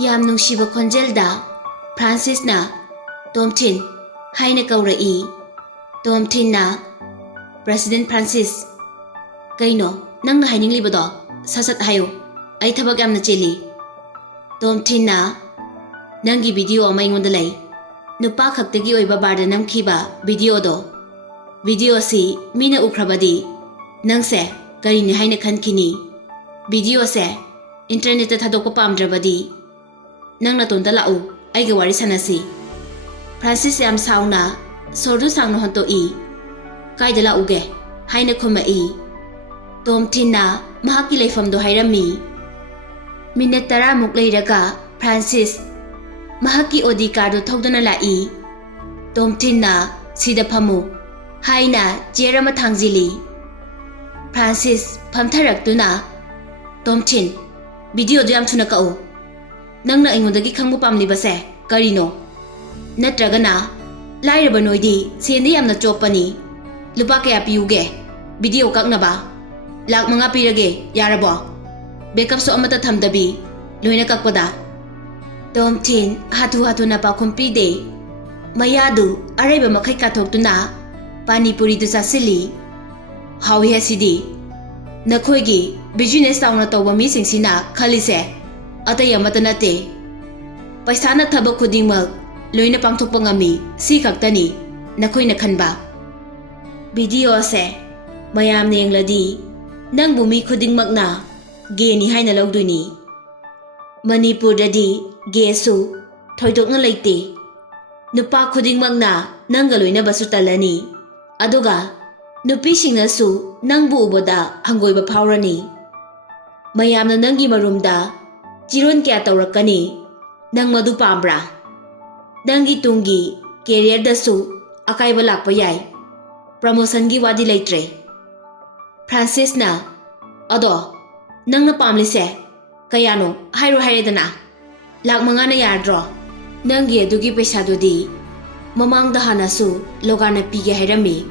ꯌꯥꯝ ꯅꯨꯡꯁꯤꯕ ꯈꯣꯟꯖꯦꯜꯗ ꯐ꯭ꯔꯥꯟꯁꯤꯁꯅ ꯇꯣꯝꯊꯤꯟ ꯍꯥꯏꯅ ꯀꯧꯔꯛꯏ꯫ ꯇꯣꯝꯊꯤꯟꯅ ꯄ꯭ꯔꯦꯁꯤꯗꯦꯟꯠ ꯐ꯭ꯔꯥꯟꯁꯤꯁ, ꯀꯩꯅꯣ ꯅꯪꯅ ꯍꯥꯏꯅꯤꯡꯂꯤꯕꯗꯣ? ꯁꯠ-ꯁꯠ ꯍꯥꯏꯌꯨ, ꯑꯩ ꯊꯕꯛ ꯌꯥꯝꯅ ꯆꯤꯜꯂꯤ꯫ ꯇꯣꯝꯊꯤꯟꯅ ꯅꯪꯒꯤ ꯚꯤꯗꯤꯑꯣ ꯑꯃ ꯑꯩꯉꯣꯟꯗ ꯂꯩ, ꯅꯨꯄꯥ ꯈꯛꯇꯒꯤ ꯑꯣꯏꯕ ꯕꯥꯔꯗ ꯅꯝꯈꯤꯕ ꯚꯤꯗꯤꯑꯣꯗꯣ꯫ ꯚꯤꯗꯤꯑꯣꯁꯤ ꯃꯤꯅ ꯎꯈ꯭ꯔꯕꯗꯤ ꯅꯪꯁꯦ ꯀꯔꯤꯅꯤ ꯍꯥꯏꯅ ꯈꯟꯈꯤꯅꯤ? ꯚꯤꯗꯤꯑꯣꯁꯦ ꯏꯟꯇꯔꯅꯦꯠꯇ ꯊꯥꯗꯣꯛꯄ ꯄꯥꯝꯗ꯭ꯔꯕꯗꯤ ꯅꯪ ꯅꯇꯣꯟꯇ ꯂꯥꯛꯎ, ꯑꯩꯒ ꯋꯥꯔꯤ ꯁꯥꯟꯅꯁꯤ꯫ ꯐ꯭ꯔꯥꯟꯁꯤꯁ ꯌꯥꯝ ꯁꯥꯎꯅ ꯁꯣꯔꯗꯨ ꯁꯥꯡꯅ ꯍꯣꯟꯇꯣꯛꯏ꯫ ꯀꯥꯏꯗ ꯂꯥꯛꯎꯒꯦ ꯍꯥꯏꯅ ꯈꯨꯝꯃꯛꯏ꯫ ꯇꯣꯝꯊꯤꯟꯅ ꯃꯍꯥꯛꯀꯤ ꯂꯩꯐꯝꯗꯣ ꯍꯥꯏꯔꯝꯃꯤ꯫ ꯃꯤꯅꯠ 10ꯃꯨꯛ ꯂꯩꯔꯒ ꯐ꯭ꯔꯥꯟꯁꯤꯁ ꯃꯍꯥꯛꯀꯤ ꯑꯣꯗꯤ ꯀꯥꯔꯗꯨ ꯊꯧꯗꯨꯅ ꯂꯥꯛꯏ꯫ ꯇꯣꯝꯊꯤꯟꯅ ꯁꯤꯗ ꯐꯝꯃꯨ ꯍꯥꯏꯅ ꯆꯤꯌꯔ ꯑꯃ ꯊꯥꯡꯖꯤꯜꯂꯤ꯫ ꯐ꯭ꯔꯥꯟꯁꯤꯁ ꯐꯝꯊꯔꯛꯇꯨꯅ, ꯇꯣꯝꯊꯤꯟ, ꯚꯤꯗꯤꯑꯣꯗꯨ ꯌꯥꯝ ꯊꯨꯅ ꯀꯛꯎ꯫ ꯅꯪꯅ ꯑꯩꯉꯣꯟꯗꯒꯤ ꯈꯪꯕ ꯄꯥꯝꯂꯤꯕꯁꯦ ꯀꯔꯤꯅꯣ? ꯅꯠꯇ꯭ꯔꯒꯅ ꯂꯥꯏꯔꯕ ꯅꯣꯏꯗꯤ ꯁꯦꯟꯗꯤ ꯌꯥꯝꯅ ꯆꯣꯞꯄꯅꯤ, ꯂꯨꯄꯥ ꯀꯌꯥ ꯄꯤꯌꯨꯒꯦ ꯚꯤꯗꯤꯑꯣ ꯀꯛꯅꯕ? ꯂꯥꯈ 5 ꯄꯤꯔꯒꯦ, ꯌꯥꯔꯕꯣ? ꯕꯦꯀꯞꯁꯨ ꯑꯃꯠꯇ ꯊꯝꯗꯕꯤ ꯂꯣꯏꯅ ꯀꯛꯄꯗ꯫ ꯇꯣꯝꯊꯤꯟ ꯍꯥꯊꯨ-ꯍꯥꯊꯨꯅ ꯄꯥꯎꯈꯨꯝ ꯄꯤꯗꯦ꯫ ꯃꯌꯥꯗꯨ ꯑꯔꯩꯕ ꯃꯈꯩ ꯀꯥꯊꯣꯛꯇꯨꯅ ꯄꯥꯅꯤꯄꯨꯔꯤꯗꯨ ꯆꯥꯁꯤꯜꯂꯤ꯫ ꯍꯥꯎꯏ ꯑꯁꯤꯗꯤ꯫ ꯅꯈꯣꯏꯒꯤ ꯕꯤꯖꯤꯅꯦꯁ ꯆꯥꯎꯅ ꯇꯧꯕ ꯃꯤꯁꯤꯡꯁꯤꯅ ꯈꯜꯂꯤꯁꯦ ꯑꯇꯩ ꯑꯃꯠꯇ ꯅꯠꯇꯦ, ꯄꯩꯁꯥꯅ ꯊꯕꯛ ꯈꯨꯗꯤꯡꯃꯛ ꯂꯣꯏꯅ ꯄꯥꯡꯊꯣꯛꯄ ꯉꯝꯃꯤ, ꯁꯤ ꯈꯛꯇꯅꯤ ꯅꯈꯣꯏꯅ ꯈꯟꯕ꯫ ꯚꯤꯗꯤꯑꯣꯁꯦ ꯃꯌꯥꯝꯅ ꯌꯦꯡꯂꯗꯤ ꯅꯪꯕꯨ ꯃꯤ ꯈꯨꯗꯤꯡꯃꯛꯅ ꯒꯦꯅꯤ ꯍꯥꯏꯅ ꯂꯧꯗꯣꯏꯅꯤ꯫ ꯃꯅꯤꯄꯨꯔꯗꯗꯤ ꯒꯦꯁꯨ ꯊꯣꯏꯗꯣꯛꯅ ꯂꯩꯇꯦ꯫ ꯅꯨꯄꯥ ꯈꯨꯗꯤꯡꯃꯛꯅ ꯅꯪꯒ ꯂꯣꯏꯅꯕꯁꯨ ꯇꯜꯂꯅꯤ, ꯑꯗꯨꯒ ꯅꯨꯄꯤꯁꯤꯡꯅꯁꯨ ꯅꯪꯕꯨ ꯎꯕꯗ ꯍꯪꯒꯣꯏꯕ ꯐꯥꯎꯔꯅꯤ꯫ ꯃꯌꯥꯝꯅ ꯅꯪꯒꯤ ꯃꯔꯨꯝꯗ ꯆꯤꯔꯣꯟ ꯀꯌꯥ ꯇꯧꯔꯛꯀꯅꯤ꯫ ꯅꯪ ꯃꯗꯨ ꯄꯥꯝꯕ꯭ꯔꯥ? ꯅꯪꯒꯤ ꯇꯨꯡꯒꯤ ꯀꯦꯔꯤꯌꯔꯗꯁꯨ ꯑꯀꯥꯏꯕ ꯂꯥꯛꯄ ꯌꯥꯏ꯫ ꯄ꯭ꯔꯃꯣꯁꯟꯒꯤ ꯋꯥꯗꯤ ꯂꯩꯇ꯭ꯔꯦ꯫ ꯐ꯭ꯔꯥꯟꯁꯤꯁꯅ, ꯑꯗꯣ ꯅꯪꯅ ꯄꯥꯝꯂꯤꯁꯦ ꯀꯌꯥꯅꯣ ꯍꯥꯏꯔꯣ ꯍꯥꯏꯔꯦꯗꯅ, ꯂꯥꯈ 5ꯅ ꯌꯥꯔꯗ꯭ꯔꯣ? ꯅꯪꯒꯤ ꯑꯗꯨꯒꯤ ꯄꯩꯁꯥꯗꯨꯗꯤ ꯃꯃꯥꯡꯗ ꯍꯥꯟꯅꯁꯨ ꯂꯣꯒꯥꯟꯅ ꯄꯤꯒꯦ ꯍꯥꯏꯔꯝꯃꯤ,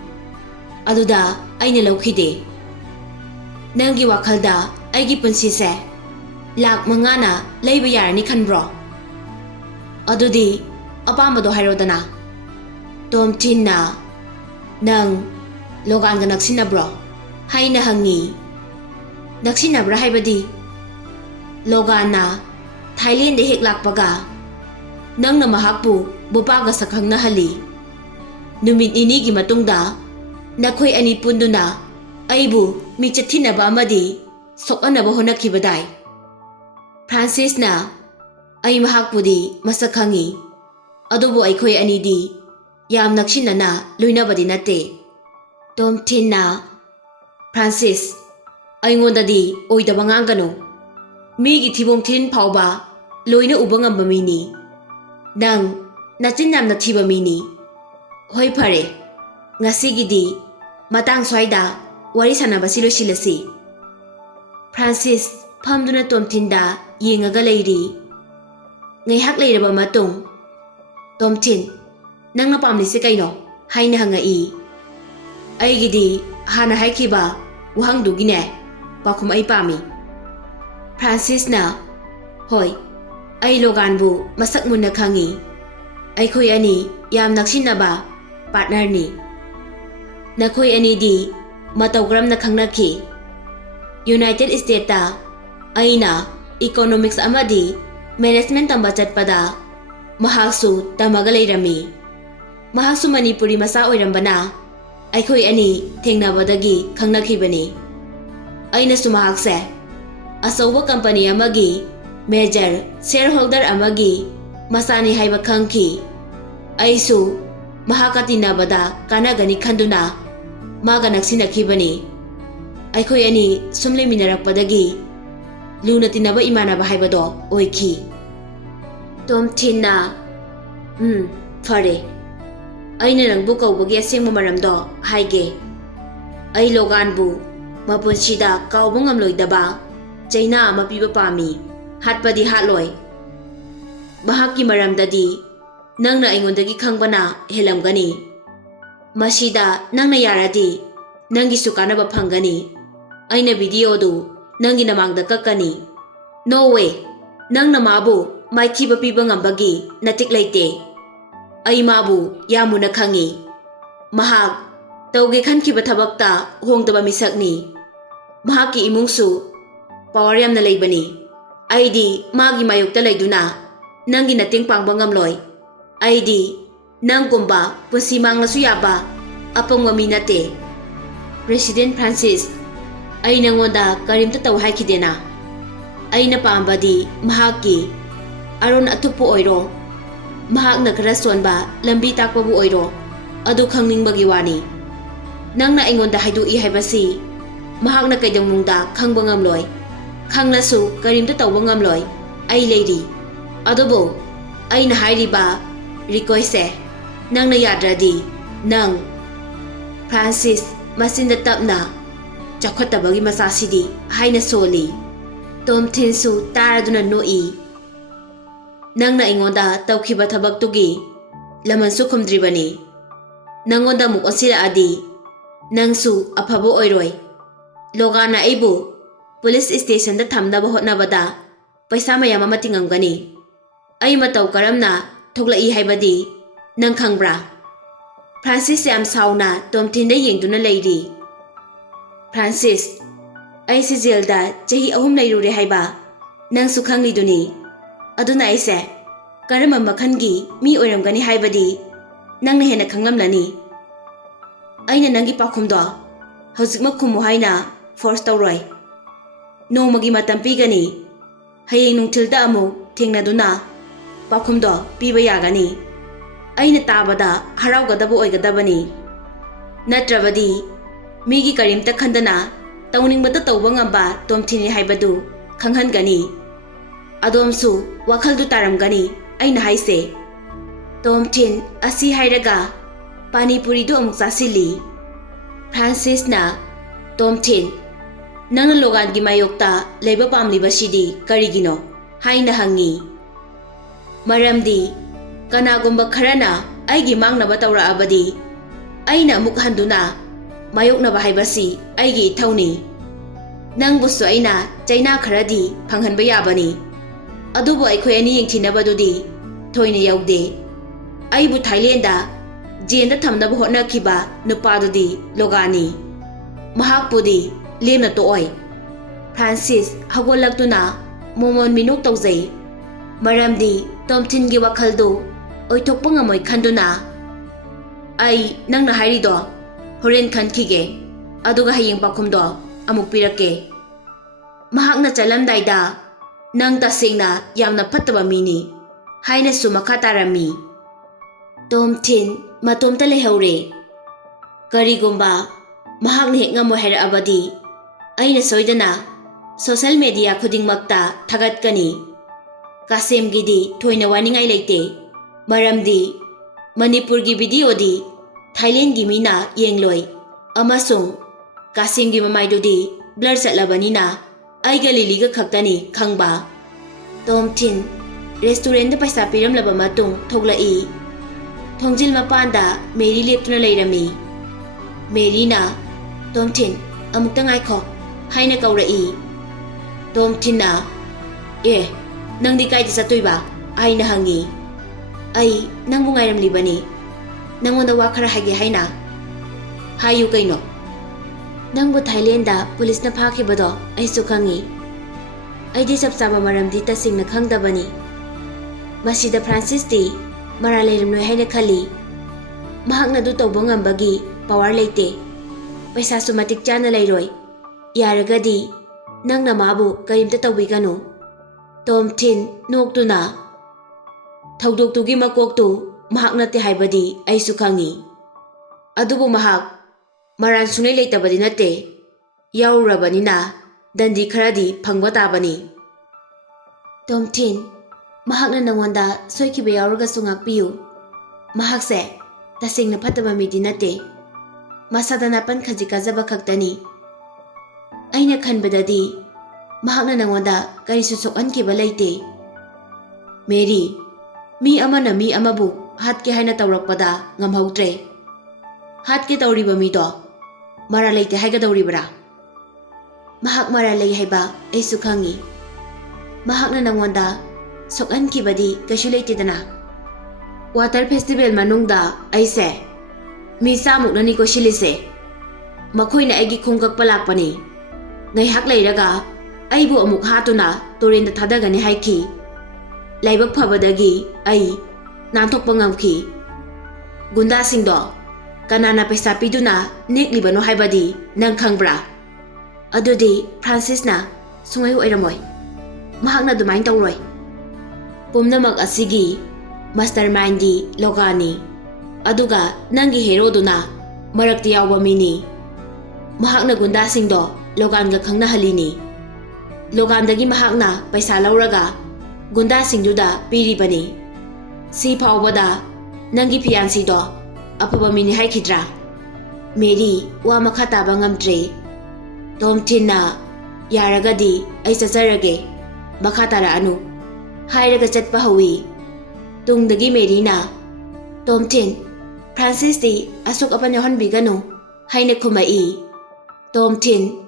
ꯑꯗꯨꯗ ꯑꯩꯅ ꯂꯧꯈꯤꯗꯦ꯫ ꯅꯪꯒꯤ ꯋꯥꯈꯜꯗ ꯑꯩꯒꯤ ꯄꯨꯟꯁꯤꯁꯦ ꯂꯥꯈ 5ꯅ ꯂꯩꯕ ꯌꯥꯔꯅꯤ ꯈꯟꯕ꯭ꯔꯣ? ꯑꯗꯨꯗꯤ ꯑꯄꯥꯝꯕꯗꯣ ꯍꯥꯏꯔꯣꯗꯅ꯫ ꯇꯣꯝꯊꯤꯟꯅ, ꯅꯪ ꯂꯣꯒꯥꯟꯒ ꯅꯛꯁꯤꯟꯅꯕ꯭ꯔꯣ ꯍꯥꯏꯅ ꯍꯪꯉꯤ꯫ ꯅꯛꯁꯤꯟꯅꯕ꯭ꯔꯥ ꯍꯥꯏꯕꯗꯤ? ꯂꯣꯒꯥꯟꯅ ꯊꯥꯏꯂꯦꯟꯗ ꯍꯦꯛ ꯂꯥꯛꯄꯒ ꯅꯪꯅ ꯃꯍꯥꯛꯄꯨ ꯕꯨꯄꯥꯒ ꯁꯛꯈꯪꯅꯍꯜꯂꯤ꯫ ꯅꯨꯃꯤꯠ 2ꯒꯤ ꯃꯇꯨꯡꯗ ꯅꯈꯣꯏ ꯑꯅꯤ ꯄꯨꯟꯗꯨꯅ ꯑꯩꯕꯨ ꯃꯤꯡꯆꯠ ꯊꯤꯅꯕ ꯑꯃꯗꯤ ꯁꯣꯛꯍꯟꯅꯕ ꯍꯣꯠꯅꯈꯤꯕꯗꯥꯏ? ꯐ꯭ꯔꯥꯟꯁꯤꯁꯅ, ꯑꯩ ꯃꯍꯥꯛꯄꯨꯗꯤ ꯃꯁꯛ ꯈꯪꯉꯤ, ꯑꯗꯨꯕꯨ ꯑꯩꯈꯣꯏ ꯑꯅꯤꯗꯤ ꯌꯥꯝ ꯅꯛꯁꯤꯟꯅꯅ ꯂꯣꯏꯅꯕꯗꯤ ꯅꯠꯇꯦ꯫ ꯇꯣꯝꯊꯤꯟꯅ, ꯐ꯭ꯔꯥꯟꯁꯤꯁ, ꯑꯩꯉꯣꯟꯗꯗꯤ ꯑꯣꯏꯗꯕ ꯉꯥꯡꯒꯅꯨ꯫ ꯃꯤꯒꯤ ꯊꯤꯕꯣꯡ ꯊꯤꯔꯤꯟ ꯐꯥꯎꯕ ꯂꯣꯏꯅ ꯎꯕ ꯉꯝꯕ ꯃꯤꯅꯤ꯫ ꯅꯪ ꯅꯆꯤꯟ ꯌꯥꯝꯅ ꯊꯤꯕ ꯃꯤꯅꯤ꯫ ꯍꯣꯏ ꯐꯔꯦ, ꯉꯁꯤꯒꯤꯗꯤ ꯃꯇꯥꯡ ꯁ꯭ꯋꯥꯏꯗ ꯋꯥꯔꯤ ꯁꯥꯟꯅꯕꯁꯤ ꯂꯣꯏꯁꯤꯜꯂꯁꯤ꯫ ꯐ꯭ꯔꯥꯟꯁꯤꯁ ꯐꯝꯗꯨꯅ ꯇꯣꯝꯊꯤꯟꯗ ꯌꯦꯡꯉꯒ ꯂꯩꯔꯤ꯫ ꯉꯥꯏꯍꯥꯛ ꯂꯩꯔꯕ ꯃꯇꯨꯡ, ꯇꯣꯝꯊꯤꯟ, ꯅꯪꯅ ꯄꯥꯝꯂꯤꯁꯦ ꯀꯩꯅꯣ ꯍꯥꯏꯅ ꯍꯪꯉꯛꯏ꯫ ꯑꯩꯒꯤꯗꯤ ꯍꯥꯟꯅ ꯍꯥꯏꯈꯤꯕ ꯋꯥꯍꯪꯗꯨꯒꯤꯅꯦ ꯄꯥꯎꯈꯨꯝ ꯑꯩ ꯄꯥꯝꯃꯤ꯫ ꯐ꯭ꯔꯥꯟꯁꯤꯁꯅ, ꯍꯣꯏ, ꯑꯩ ꯂꯣꯒꯥꯟꯕꯨ ꯃꯁꯛ ꯃꯨꯟꯅ ꯈꯪꯉꯤ꯫ ꯑꯩꯈꯣꯏ ꯑꯅꯤ ꯌꯥꯝ ꯅꯛꯁꯤꯟꯅꯕ ꯄꯥꯔꯠꯅꯔꯅꯤ꯫ ꯅꯈꯣꯏ ꯑꯅꯤꯗꯤ ꯃꯇꯧ ꯀꯔꯝꯅ ꯈꯪꯅꯈꯤ? ꯌꯨꯅꯥꯏꯇꯦꯗ ꯁ꯭ꯇꯦꯠꯇ ꯑꯩꯅ ꯏꯀꯣꯅꯣꯃꯤꯛꯁ ꯑꯃꯗꯤ ꯃꯦꯅꯦꯖꯃꯦꯟꯠ ꯇꯝꯕ ꯆꯠꯄꯗ ꯃꯍꯥꯛꯁꯨ ꯇꯝꯃꯒ ꯂꯩꯔꯝꯃꯤ꯫ ꯃꯍꯥꯛꯁꯨ ꯃꯅꯤꯄꯨꯔꯤ ꯃꯆꯥ ꯑꯣꯏꯔꯝꯕꯅ ꯑꯩꯈꯣꯏ ꯑꯅꯤ ꯊꯦꯡꯅꯕꯗꯒꯤ ꯈꯪꯅꯈꯤꯕꯅꯤ꯫ ꯑꯩꯅꯁꯨ ꯃꯍꯥꯛꯁꯦ ꯑꯆꯧꯕ ꯀꯝꯄꯅꯤ ꯑꯃꯒꯤ ꯃꯦꯖꯔ ꯁꯦꯌꯔ ꯍꯣꯜꯗꯔ ꯑꯃꯒꯤ ꯃꯆꯥꯅꯤ ꯍꯥꯏꯕ ꯈꯪꯈꯤ꯫ ꯑꯩꯁꯨ ꯃꯍꯥꯛꯀ ꯇꯤꯟꯅꯕꯗ ꯀꯥꯟꯅꯒꯅꯤ ꯈꯟꯗꯨꯅ ꯃꯥꯒ ꯅꯛꯁꯤꯟꯅꯈꯤꯕꯅꯤ꯫ ꯑꯩꯈꯣꯏ ꯑꯅꯤ ꯁꯨꯝ ꯂꯩꯃꯤꯟꯅꯔꯛꯄꯗꯒꯤ ꯂꯨꯅ ꯇꯤꯟꯅꯕ ꯏꯃꯥꯟꯅꯕ ꯍꯥꯏꯕꯗꯣ ꯑꯣꯏꯈꯤ꯫ ꯇꯣꯝꯊꯤꯟꯅ, ꯐꯔꯦ, ꯑꯩꯅ ꯅꯪꯕꯨ ꯀꯧꯕꯒꯤ ꯑꯁꯦꯡꯕ ꯃꯔꯝꯗꯣ ꯍꯥꯏꯒꯦ꯫ ꯑꯩ ꯂꯣꯒꯥꯟꯕꯨ ꯃꯄꯨꯟꯁꯤꯗ ꯀꯥꯎꯕ ꯉꯝꯂꯣꯏꯗꯕ ꯆꯩꯅꯥ ꯑꯃ ꯄꯤꯕ ꯄꯥꯝꯃꯤ, ꯍꯥꯠꯄꯗꯤ ꯍꯥꯠꯂꯣꯏ꯫ ꯃꯍꯥꯛꯀꯤ ꯃꯔꯝꯗꯗꯤ ꯅꯪꯅ ꯑꯩꯉꯣꯟꯗꯒꯤ ꯈꯪꯕꯅ ꯍꯦꯜꯂꯝꯒꯅꯤ꯫ ꯃꯁꯤꯗ ꯅꯪꯅ ꯌꯥꯔꯗꯤ ꯅꯪꯒꯤꯁꯨ ꯀꯥꯟꯅꯕ ꯐꯪꯒꯅꯤ꯫ ꯑꯩꯅ ꯚꯤꯗꯤꯑꯣꯗꯨ ꯅꯪꯒꯤ ꯅꯃꯥꯡꯗ ꯀꯛꯀꯅꯤ꯫ ꯅꯣ ꯋꯦ, ꯅꯪꯅ ꯃꯥꯕꯨ maithiba piba ngambagi natik leite. Ai mabu yamuna khangi. Mahak tauge khankiba thabakta hongdaba misakni. Mahaki imungsu power yamna leibani. Aidi magi mayokta leiduna nangi nating pangba ngamloi. Aidi nangkumba punsi manglasu yaba apangwa mi nate. President Francis, ai nangonda karimta taw haikidena. Aina pambadi mahaki aron atupu oiro. Mahak na khara sonba lambi takpabu oiro. Adu khangningbagi wani. Nangna aingonda haidu I haibasi. Mahak na kaidangmungda khangba ngamloi. Khanglasu karimta tawba ngamloi. Ai leiri. Adubo aina hairiba request nangna yadradi nang Francis masinda tapna chakhotabagi masasidi haina soli. Tomthin su taraduna noi. Nangna ingonda tawkhiba thabaktugi laman su khumdribani. Nangonda muk osira adi nangsu afabo oiroi. Logana aibu police station da thamnaba hotnabada paisa mayam ama tingamgani. Ai matau karamna thoglai haibadi nang khangbra. Francis yam sauna Tomthin da yengduna leiri. Francis, ai si jailda chahi ahum leirure haiba nang su khangliduni. Aduna aise karama makhangi mi oiramgani haibadi nangna hena khanglamlani. Aina nangi pakhumdo hojikma khumu haina force tawroi. Nomagi matam pigani. Hayeng nungthilda amu thengnaduna pakhumdo piba yagani. Aina tabada haraugadaba oigadabani. Natrabadi migi karimta khandana tawningbada tawba ngamba Tomthin haibadu khanghangani. Adomsu wakhaldu taramgani aina haise. Tomthin asi hairaga Manipuri do amuk sasili. Francis na Tomthin nang logan gi mayokta leiba pamliba sidi karigino haina hangi. Maramdi kanagumba kharana aigi mangnaba tawra abadi aina amuk handuna mayoknaba haibasi aigi ithawni. Nangbusu aina chaina kharadi phanghanba yabani. Adubo aikhoi ani yengthinabadudi thoina yaude. Aibu Thailand da jenda thamnaba hotnakhiba nupadudi logani. Mahakpudi lemna tooi. Francis hagolaktuna momon minuk tawjai. Maramdi Tomthin gi wakhaldu oithokpa ngamoi khanduna. Ai nangna hairido horen khankhige aduga hayeng pakhumdo amuk pirake. Mahakna chalamdaida nang tasengna yamna phattaba mini haina su makha tarami. Tomthin matomta lehaure. Karigumba mahakna hek ngamoi haira abadi aina soidana social media khudingmakta thagatkani. Kasem gidi thoina waningai leite. Maramdi Manipur gi video di Thailand gi mina yengloi. Amasung Kasem gi mamaidudi blur chatlabanina aiga liliga khaktani khangba. Tomthin restaurant da paisa piramlaba matung thoglai. Thongjil mapanda Mary leptuna leirami. Mary na Tomthin amukta ngaikho haina kaurai. Tomthin na nangdi kaida satoiba aina hangi. Ai nangbu ngairamlibani. Nangonda wa khara hage haina. Hayu kaino. Nangbu Thailand da police na phakibado aisu khangi. Aidi sapsaba maramdi tasingna khangdabani. Masida Francis di mara leiramloi haina khali. Mahakna du tawba ngambagi power leite. Paisa su matik chana leiroi. Yaragadi nangna mabu karimta tawbiganu. Tomthin noktuna thawdoktugi makoktu mahakna te haibadi aisu khangi. Adubu mahak maran sungai leitabadi nate. Yaurabanina dandi kharadi phangba tabani. Tomthin mahakna nangonda soikiba yauraga sungakpiyu. Mahakse tasingna phattaba midi nate. Masadana pan khajikajaba khaktani. Aina khanbadadi mahakna nangonda karisu sokhankiba leite. Mary mi amana mi amabu hatke haina tawrakpada ngamhautre. Hatke tawriba mi do mara leite haiga dawribra. Mahak mara lei haiba aisu khangi. Mahakna nangonda sokankhibadi kaisu leitedana water festival manungda aise mi samuk nani ko silise makhoina aigi khongkak palakpani ngai hak leiraga aibu amuk hatuna torenda thadagani haiki laibak phabadagi ai nanthokpa ngamki gunda singdo kanana paisa piduna neklibano haibadi nang khangbra adudi Francis na sungai oiramoi mahakna dumain tawroi pumnamak asigi mastermind di logani aduga nangi hero duna marakti yawba mini mahakna gunda singdo logan ga khangna halini logan dagi mahakna paisa lauraga gunda singduda piri bani si phawbada nangi fiancé do afaba mini haikidra Mary wa makhata bangamtre Tomthin na yaragadi ai sasarage makhatara anu hairaga chatpa hawi tungdagi Mary na Tomthin Francis di asok apan yohan bigano haina khumai Tomthin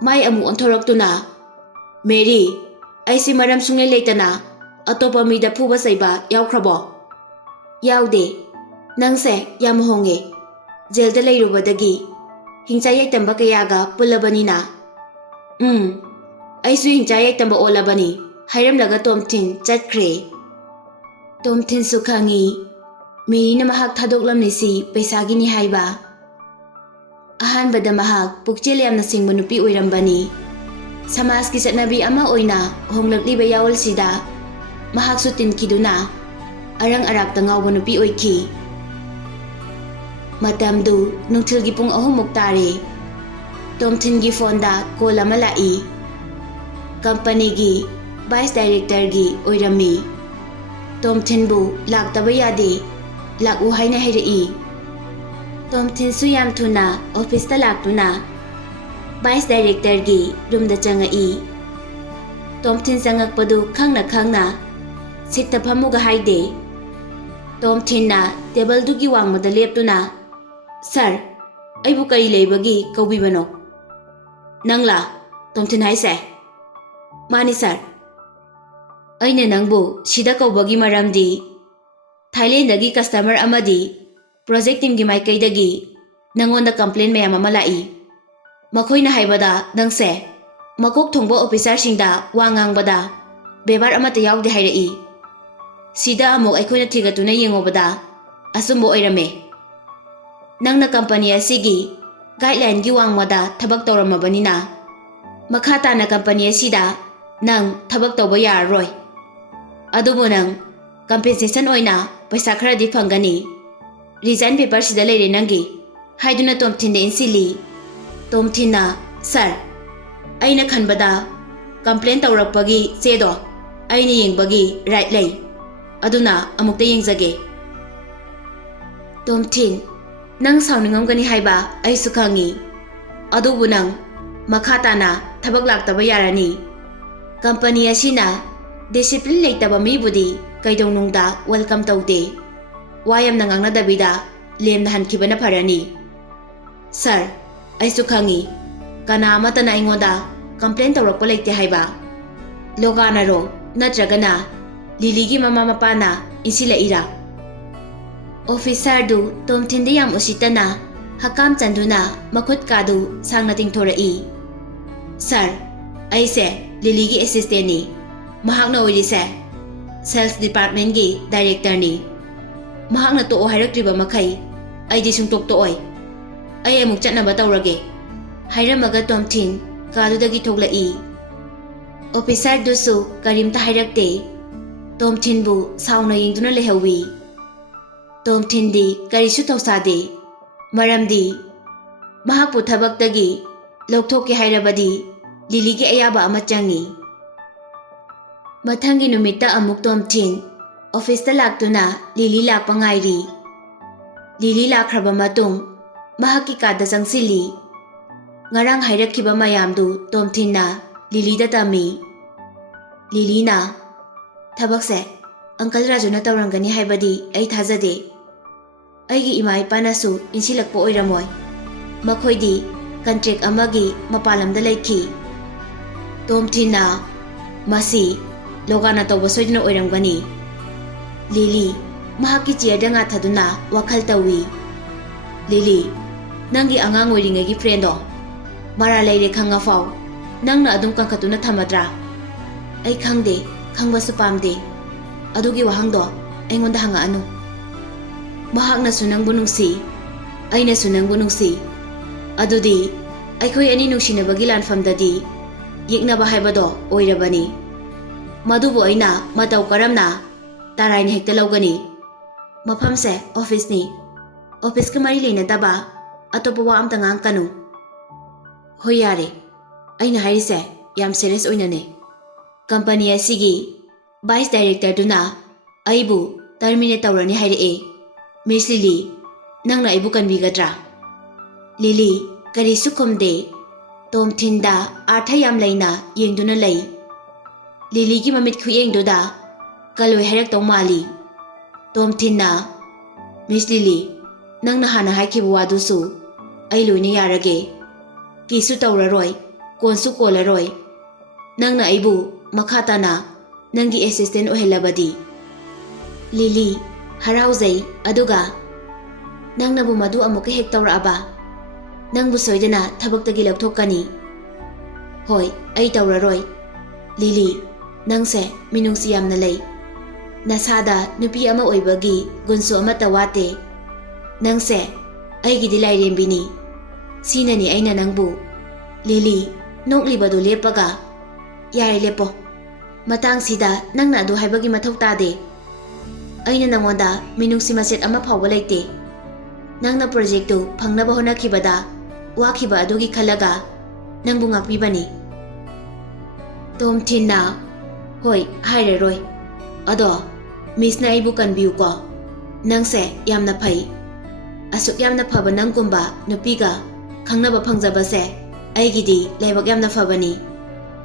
mai amu onthoraktuna Mary ai si maram sungai leitana atopa mida phuba saiba yawkhrabo yaude nangse yam honge jelda leirubadagi hingchayai tamba kayaga pulabanina aisu hingchayai tamba olabani hairam laga Tomthin chatkre Tomthin sukhangi Mary mahak thadoklamni si paisagi ni haiba ahanbada mahak pukchel yamna singba nupi oirambani samaj ki chatnabi ama oina honglakliba yawal sida mahak su tinkiduna arang arak tangawba nupi oiki matamdu nungthilgi pung 3 tare Tomthin gi phone da call ama lai company gi vice director gi oirami Tomthin bu laktaba yade laku haina hairei Tomthin su yam thuna office ta laktuna vice director gi room da changai Tomthin sangakpadu khangna sikta phamuga haide Tomthin na table du gi wangmada leptuna sir aibu kari leibagi kaubibano nangla Tomthin haise mani sir aina nangbu sida kaubagi maramdi Thailand dagi customer amadi project team gi maikaidagi nangonda complaint mayam ama lai makhoina haibada nangse makok thongba officer singda wangangbada bebar amata yawde hairei sida amok aikhoina thigatuna yengobada asumbo oirame nangna company asigi guideline gi wangmada thabak tawramabanina makhata na company asida nang thabak tawba yarroi adubo nang compensation oina paisa kharadi phangani resign paper sida leire nangi haiduna Tomthin de insili Tomthin na sir aina khanbada complaint tawrakpagi chedo aina yengbagi right lei aduna amukta yengjage Tomthin nang sauningam haiba ai sukhangi adubu nang makhata na thabak laktaba yarani company asina discipline leitaba mi budi kaidonungda welcome taude wayam nangangna dabida lemna hankibana pharani sir ai sukhangi kana amata na ingoda complaint tawrakpa leite haiba logana ro natragana Liligi mama mapana insila ira officer du Tomthin de yam usitana hakam chanduna makhut kadu sangna tingthorai sir aise Liligi assistant ni mahakna oirise sales department gi director ni mahakna to hairaktriba makhai aidi sungtok to oi ai amuk chatnaba tawrage hairamaga Tomthin kadu dagi thoglai officer du su karimta hairakte Tomthin bu sauna yingduna lehawi Tomthin di karisu tawsade maramdi mahakpu thabaktagi lokthokki hairabadi Liligi ayaba ama changi mathangi numita amuk Tomthin office ta laktuna Lili lakpa ngairi Lili lakhraba matung mahakki kada changsili ngarang hairakhiba mayamdu Tomthin na Lili da tami Lili na Thabakse Uncle Rajuna tawrangani haibadi ai thajade aigi ima ipana su insilakpo oiramoi makhoidi contract amagi mapalamda leikhi Tomthin na masi Logana tawba soidna oiramgani. Lily, mahaki chairda nga thaduna wakhal tawi. Lily, nangi angang oiringagi friend do. Mara leire khanga faw. Nangna adum kankhatuna thamadra. Ai khangde, khangbasu pamde. Adugi wahangdo aingonda hanga anu. Mahakna sunang bunungsi. Aina sunang bunungsi. Adudi, aikhoi ani nungsinabagi lanfamdadi yeknaba haibado oirabani. Madubu aina matau karamna tarain hekta laugani. Mafamse office ni. Office ka mari leinadaba atopa wa amta ngang kanu. Hoi yare. Aina harise yam serious oinane. Company asigi vice director duna aibu terminate tawrani haire. Miss Lily, nangna aibu kanbigadra. Lily, kari sukomde. Tomthin da artha yam leina yengduna lei. Lily ki mamit khuyeng doda kaloi harak tong mali. Tomthin na, Miss Lily, nangna hana haikibu wadusu ai loine yarage. Kisu tawraroi, konsu kolaroi. Nangna aibu makhata na nangi assistant ohelabadi. Lily, harauzai aduga nangna bu madu amuka hek tawraba. Nangbu soidana thabaktagi laukthokani. Hoi, ai tawraroi. Lily, nangse minungsi yamna lei. Nasada nupi ama oibagi gunsu ama tawate. Nangse aigidi lairembini. Sinani aina nangbu. Lily, noklibadu lepaga. Yare lepo. Matang sida nangna adu haibagi mathau tade. Aina nangwanda minungsi maset ama phawba leite. Nangna project tu phangnaba honakibada wakiba adugi khalaga nangbu ngakpibani. Tomthin na, hoi haireroi. Ado miss na aibu kanbiu ko. Nangse yamna phai. Asuk yamna phaba nangkumba nupiga khangnaba phangjabase aigidi laibak yamna phabani.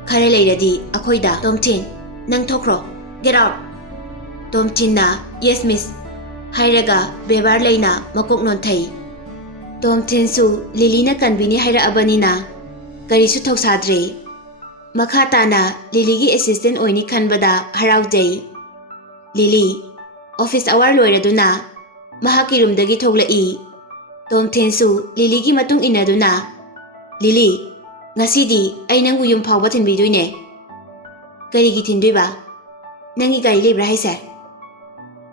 Khare leiradi akhoida. Tomthin, nang thokro. Get out. Tomthin na, yes miss. Hairaga bebar leina makok non thai. Tomthin su Lily na kanbini haira abanina karisu thoksadre. Makhata na Lily gi assistant oini khanbada haraujai. Lily, office hour loiraduna mahaki room dagi thoglai. Tomthin su Lily gi matung inaduna. Lily, ngasidi ai nangbu yum phawba thinbidoine. Karigi thindoiba? Nangi gari lebra haise?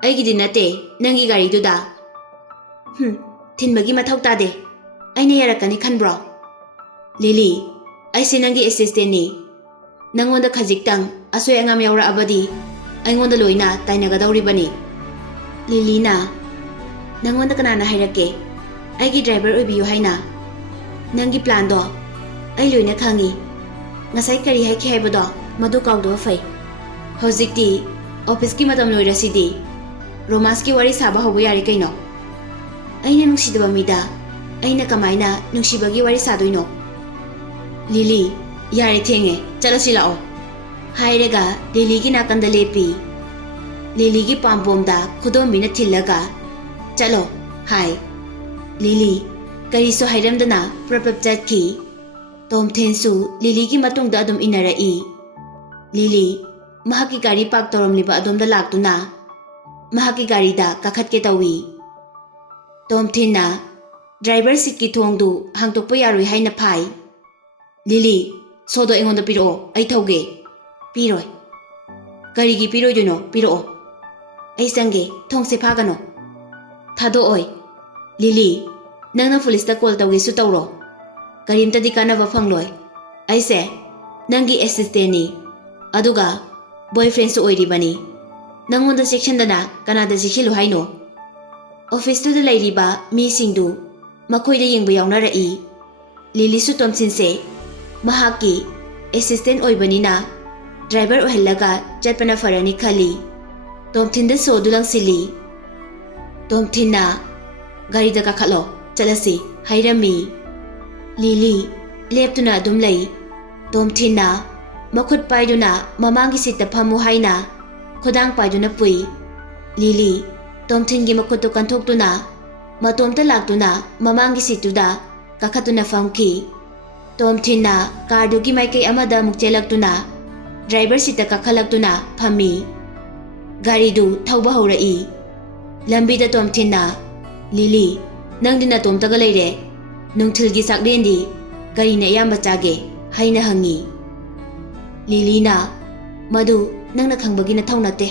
Aigidi nate nangi gari duda. Thinbagi mathau tade. Aina yarakani khanbro. Lily, aise nangi assistant ni. Nangonda khajiktang asoi angam yaura abadi aingonda loina tainagadawribani. Lily na, nangonda kanana hairake. Aigi driver oibiyu haina. Nangi plan do ai loina khangi. Ngasai kari haiki haibado madu kaugdo fai. Hojikti office ki matam loirasidi. Romance ki wari saba hobo yari kaino. Aina nungsidaba mida. Aina kamaina nungsibagi wari sadoino. Lily, yari thenge chalo silao. Hairega Lily gi nakanda lepi. Lily gi pampomda khudombina thillaga. Chalo, hai. Lily, kariso hairamdana prapap jatki. Tomthin su Lily gi matungda adum inarai. Lily, mahaki gari park toromliba adomda laktuna. Mahaki gari da kakhatke tawi. Tomthin na, driver seat ki thongdu hangtokpa yaroi haina phai. Lily, sodo engonda piro ai thoge. Piroi. Gari gi piro juno piro. Ai sange thongse phagano. Thado oi. Lily, nangna police ta call tawge su tawro. Karimta di kanaba phangloi. Ai se nangi assistant ni. Aduga boyfriend su oiribani. Nangonda section dana kanada sikilu haino. Office to the lady ba mi singdu makoida yengba yaunara. Lily su Tomthin se mahaki assistant oibanina driver ohellaga chatpana farani khali. Tomthin da so dulang sili. Tomthin na, gari da kakalo chalasi hairami. Lily, leptuna adum lei. Tomthin na, makhut paiduna mamangi sita phamu haina khodang paiduna pui. Lily, Tomthin gi makhutu kanthokduna matomta laktuna mamangi situda kakhatuna famki. Tomthin na kardu gi maikai amada mukchelaktuna driver seat काखलक्तुना फम्मी गाड़ीदु थौबा हौरई लंबीदा तोमथिनना लिली नंगदि नतोमतगा लेरे नुंगथिलगी साकलेंदी गाड़ीना अयाम्बा चागे हाइना हंगी लिलीना मधु नंगना खंगबगी नथौ नते